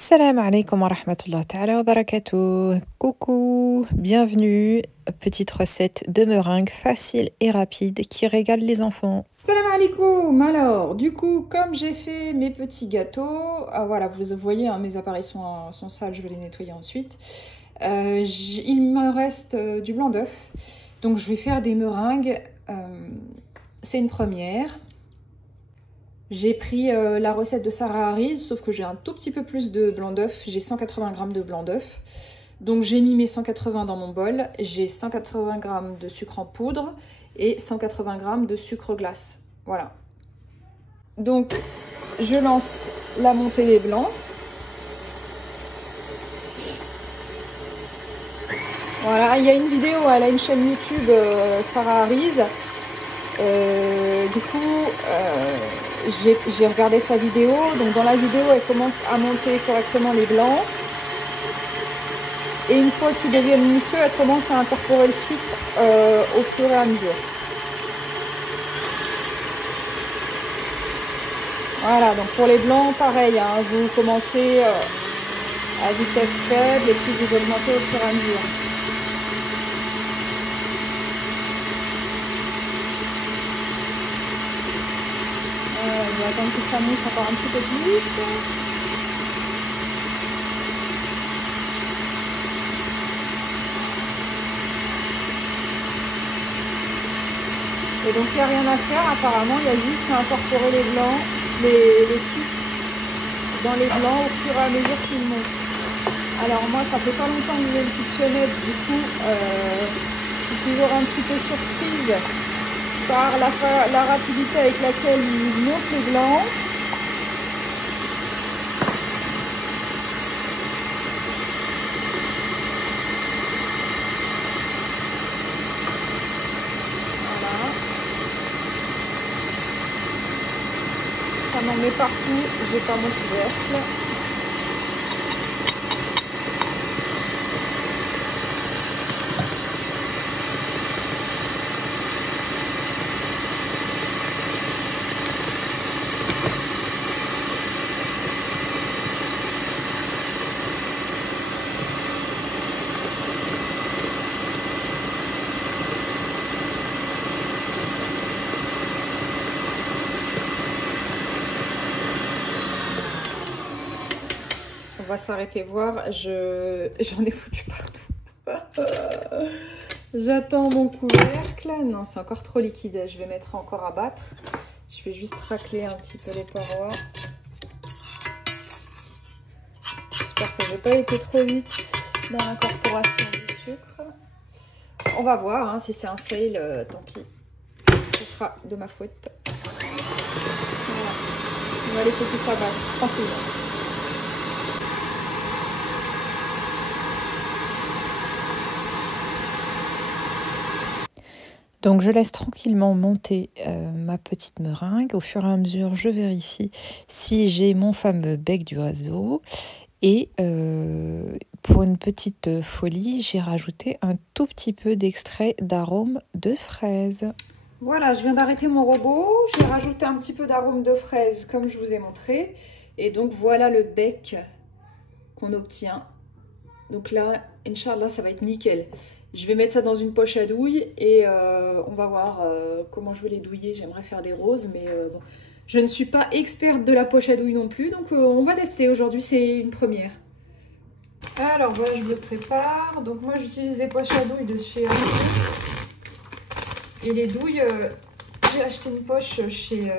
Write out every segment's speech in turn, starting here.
Salam alaikum wa rahmatullah ta'ala wa barakatuh. Coucou, bienvenue. Petite recette de meringue facile et rapide qui régale les enfants. Salam alaikum. Alors, du coup, comme j'ai fait mes petits gâteaux, voilà, vous voyez, hein, mes appareils sont sales, je vais les nettoyer ensuite. Il me reste du blanc d'œuf, donc je vais faire des meringues. C'est une première. J'ai pris la recette de Sarah Harris, sauf que j'ai un tout petit peu plus de blanc d'œuf. J'ai 180 g de blanc d'œuf. Donc j'ai mis mes 180 dans mon bol. J'ai 180 g de sucre en poudre et 180 g de sucre glace. Voilà. Donc je lance la montée des blancs. Voilà, il y a une vidéo, elle a une chaîne YouTube, Sarah Harris. Du coup, j'ai regardé sa vidéo. Donc dans la vidéo, elle commence à monter correctement les blancs. Et une fois qu'ils deviennent mousseux, elle commence à incorporer le sucre au fur et à mesure. Voilà, donc pour les blancs, pareil, hein, vous commencez à vitesse faible et puis vous augmentez au fur et à mesure. Je vais attendre que ça mousse encore un petit peu plus. Et donc il n'y a rien à faire apparemment, il y a juste à incorporer les blancs, le sucre dans les blancs au fur et à mesure qu'ils montent. Alors moi ça fait pas longtemps que j'ai une petite chaînette, du coup je suis toujours un petit peu surprise par la rapidité avec laquelle ils montent les blancs. Ça m'en met partout, j'ai pas mon couvercle. On va s'arrêter voir, j'en ai foutu partout. J'attends mon couvercle. Non, c'est encore trop liquide, je vais mettre encore à battre. Je vais juste racler un petit peu les parois. J'espère que j'ai pas été trop vite dans l'incorporation du sucre. On va voir, hein, si c'est un fail, tant pis. Ce sera de ma faute. Voilà. On va laisser tout ça battre tranquillement. Donc je laisse tranquillement monter ma petite meringue. Au fur et à mesure, je vérifie si j'ai mon fameux bec d'oiseau. Et pour une petite folie, j'ai rajouté un tout petit peu d'extrait d'arôme de fraise. Voilà, je viens d'arrêter mon robot. J'ai rajouté un petit peu d'arôme de fraise comme je vous ai montré. Et donc voilà le bec qu'on obtient. Donc là, Inch'Allah, ça va être nickel. Je vais mettre ça dans une poche à douille et on va voir comment je vais les douiller. J'aimerais faire des roses, mais bon. Je ne suis pas experte de la poche à douille non plus, donc on va tester. Aujourd'hui, c'est une première. Alors voilà, je me prépare. Donc moi, j'utilise des poches à douille de chez et les douilles, j'ai acheté une poche chez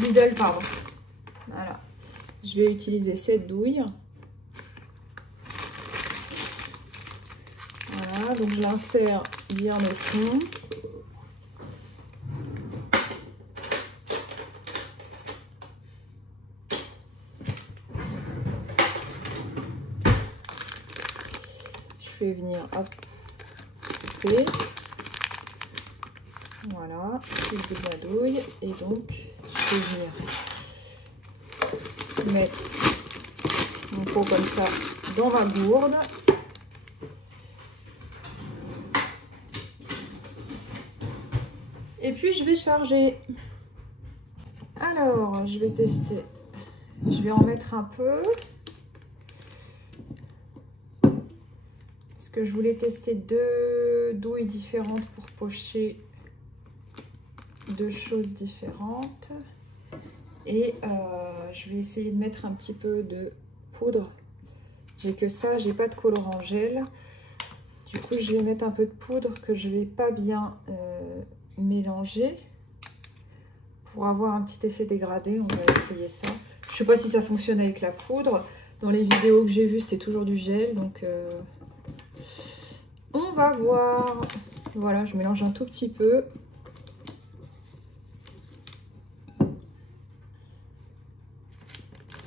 Lidl, pardon. Voilà. Je vais utiliser cette douille. Voilà, donc je l'insère bien au fond. Je vais venir, hop, couper. Voilà, je vais la douille et donc je vais venir mettre mon pot comme ça dans ma gourde. Et puis je vais charger. Alors, je vais tester. Je vais en mettre un peu. Parce que je voulais tester deux douilles différentes pour pocher deux choses différentes. Et je vais essayer de mettre un petit peu de poudre. J'ai que ça, j'ai pas de colorant gel. Du coup, je vais mettre un peu de poudre que je vais pas bien mélanger pour avoir un petit effet dégradé. On va essayer ça. Je sais pas si ça fonctionne avec la poudre. Dans les vidéos que j'ai vues, c'était toujours du gel. Donc, on va voir. Voilà, je mélange un tout petit peu.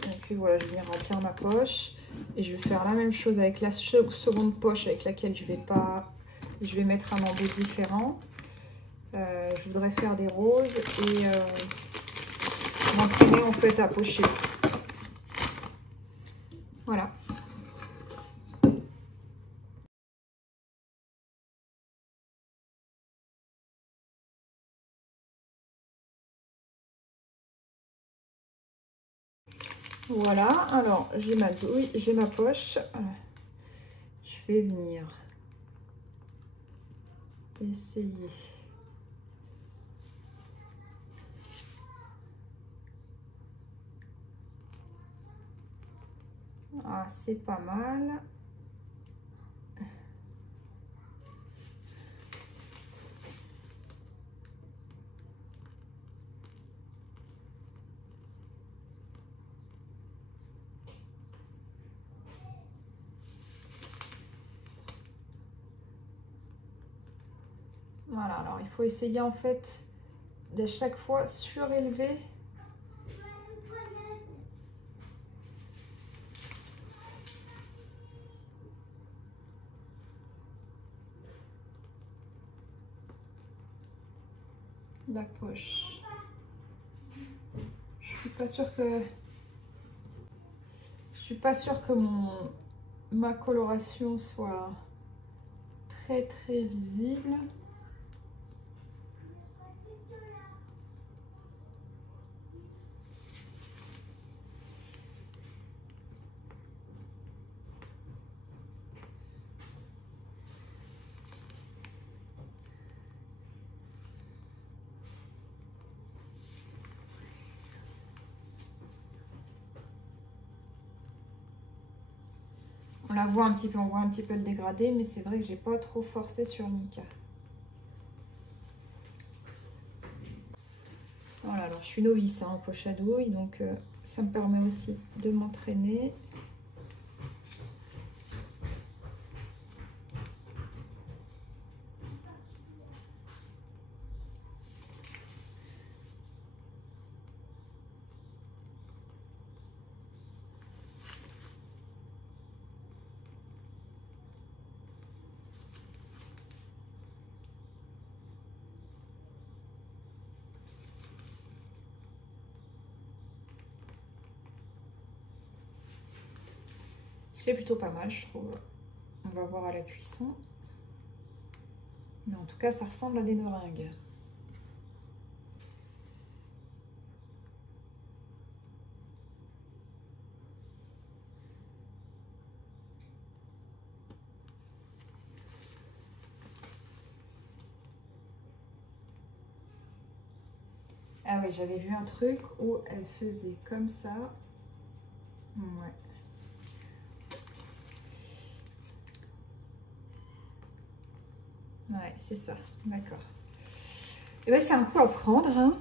Et puis voilà, je vais remplir ma poche. Et je vais faire la même chose avec la seconde poche avec laquelle je vais mettre un embout différent. Je voudrais faire des roses et m'entraîner en fait à pocher. Voilà. Voilà, alors j'ai ma douille, j'ai ma poche. Je vais venir essayer. Ah, c'est pas mal. Voilà, alors il faut essayer en fait de chaque fois surélever. La poche. Je suis pas sûre que ma coloration soit très visible. On la voit un petit peu, on voit un petit peu le dégradé, mais c'est vrai que j'ai pas trop forcé sur le mica. Voilà, alors je suis novice en poche à douille, donc ça me permet aussi de m'entraîner. C'est plutôt pas mal, je trouve. On va voir à la cuisson. Mais en tout cas, ça ressemble à des meringues. Ah oui, j'avais vu un truc où elle faisait comme ça. Ouais. Ouais, c'est ça, d'accord. Et ben c'est un coup à prendre, hein.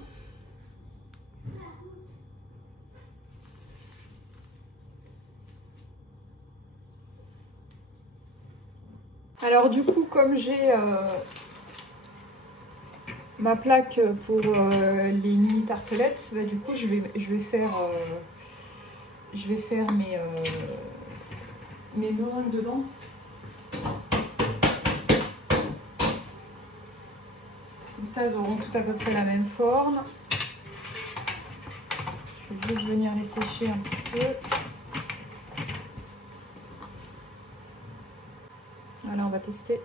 Alors du coup, comme j'ai ma plaque pour les mini tartelettes, bah, du coup je vais faire mes meringues dedans. Comme ça, elles auront tout à peu près la même forme. Je vais juste venir les sécher un petit peu. Voilà, on va tester.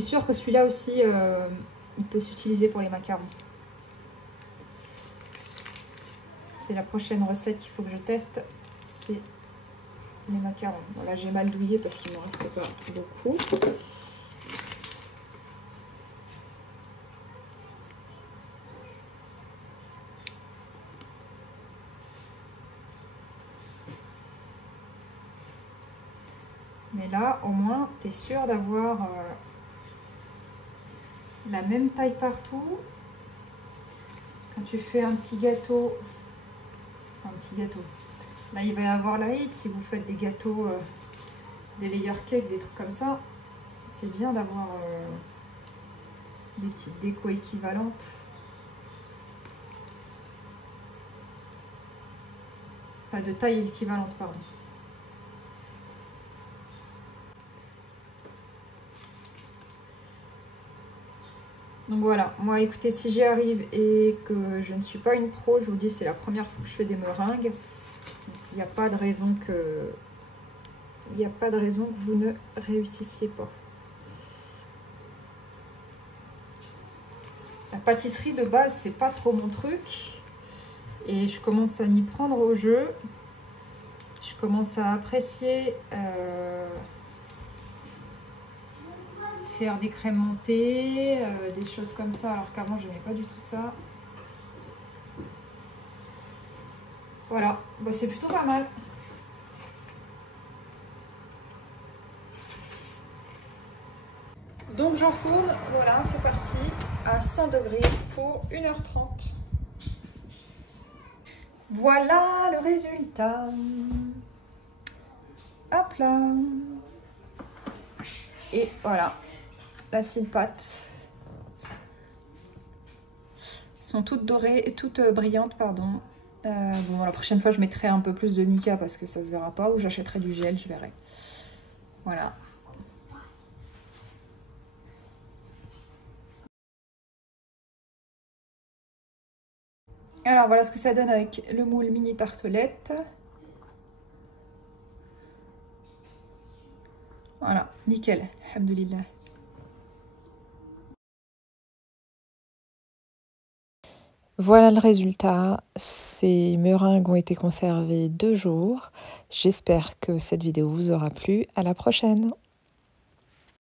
suis sûre que celui-là aussi, il peut s'utiliser pour les macarons. C'est la prochaine recette qu'il faut que je teste, c'est les macarons. Voilà, j'ai mal douillé parce qu'il ne me reste pas beaucoup. Mais là, au moins, tu es sûr d'avoir la même taille partout. Quand tu fais un petit gâteau, là il va y avoir la hit. Si vous faites des gâteaux, des layer cakes, des trucs comme ça, c'est bien d'avoir des petites décos équivalentes. Enfin, de taille équivalente, pardon. Donc voilà, moi écoutez, si j'y arrive et que je ne suis pas une pro, je vous dis, c'est la première fois que je fais des meringues. Il n'y a pas de raison que... Il n'y a pas de raison que vous ne réussissiez pas. La pâtisserie de base, c'est pas trop mon truc. Et je commence à m'y prendre au jeu. Je commence à apprécier faire des crèmes montées, des choses comme ça, alors qu'avant, je n'aimais pas du tout ça. Voilà, bah, c'est plutôt pas mal. Donc j'enfourne, voilà, c'est parti, à 100 degrés pour 1h30. Voilà le résultat. Hop là. Et voilà, l'acide pâte. Elles sont toutes dorées et toutes brillantes, pardon. Bon, la prochaine fois, je mettrai un peu plus de mica parce que ça se verra pas, ou j'achèterai du gel, je verrai. Voilà. Alors voilà ce que ça donne avec le moule mini tartelette. Voilà, nickel, alhamdoulilah. Voilà le résultat. Ces meringues ont été conservées 2 jours. J'espère que cette vidéo vous aura plu. À la prochaine!